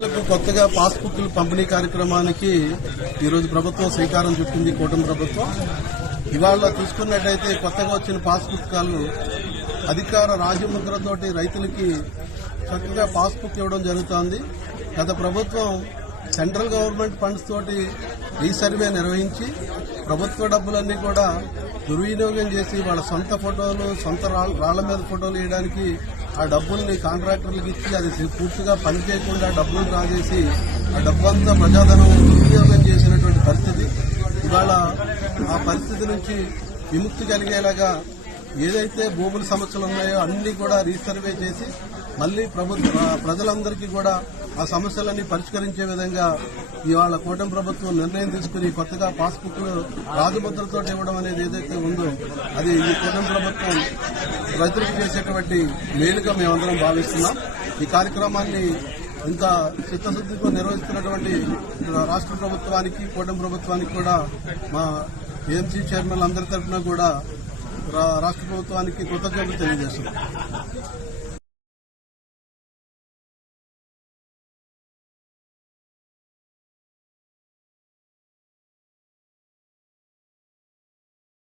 కొత్తగా పాస్బుక్లు పంపిణీ కార్యక్రమానికి ఈరోజు ప్రభుత్వం శ్రీకారం చుట్టింది. కూటమి ప్రభుత్వం ఇవాళ చూసుకున్నట్టయితే కొత్తగా వచ్చిన పాస్బుక్లు అధికార రాజముద్రతోటి రైతులకి చక్కగా పాస్బుక్ ఇవ్వడం జరుగుతోంది. గత ప్రభుత్వం సెంట్రల్ గవర్నమెంట్ ఫండ్స్ తోటి రీసర్వే నిర్వహించి ప్రభుత్వ డబ్బులన్నీ కూడా దుర్వినియోగం చేసి వాళ్ళ సొంత ఫోటోలు, సొంత రాళ్ల మీద ఫోటోలు వేయడానికి ఆ డబ్బుల్ని కాంట్రాక్టర్లకు ఇచ్చి అది పూర్తిగా పనిచేయకుండా డబ్బులు డ్రా చేసి ఆ డబ్బంతా ప్రజాధనం దుర్వినియోగం చేసినటువంటి పరిస్థితి. ఇవాళ ఆ పరిస్థితి నుంచి విముక్తి కలిగేలాగా ఏదైతే భూముల సమస్యలు ఉన్నాయో అన్ని కూడా రీసర్వే చేసి మళ్లీ ప్రజలందరికీ కూడా ఆ సమస్యలన్నీ పరిష్కరించే విధంగా ఇవాళ కూటమి ప్రభుత్వం నిర్ణయం తీసుకుని కొత్తగా పాస్బుక్లు రాజముద్రతో ఇవ్వడం అనేది ఏదైతే ఉందో అది ఈ కూటమి ప్రభుత్వం రైతులకు చేసేటువంటి మేలుగా మేమందరం భావిస్తున్నాం. ఈ కార్యక్రమాన్ని ఇంత చిత్తశుద్ధితో నిర్వహిస్తున్నటువంటి రాష్ట్ర ప్రభుత్వానికి, కూటమి ప్రభుత్వానికి కూడా మా ఏఎంసీ చైర్మన్ అందరి తరఫున కూడా రాష్ట్ర ప్రభుత్వానికి కృతజ్ఞతలు తెలియజేస్తున్నాం.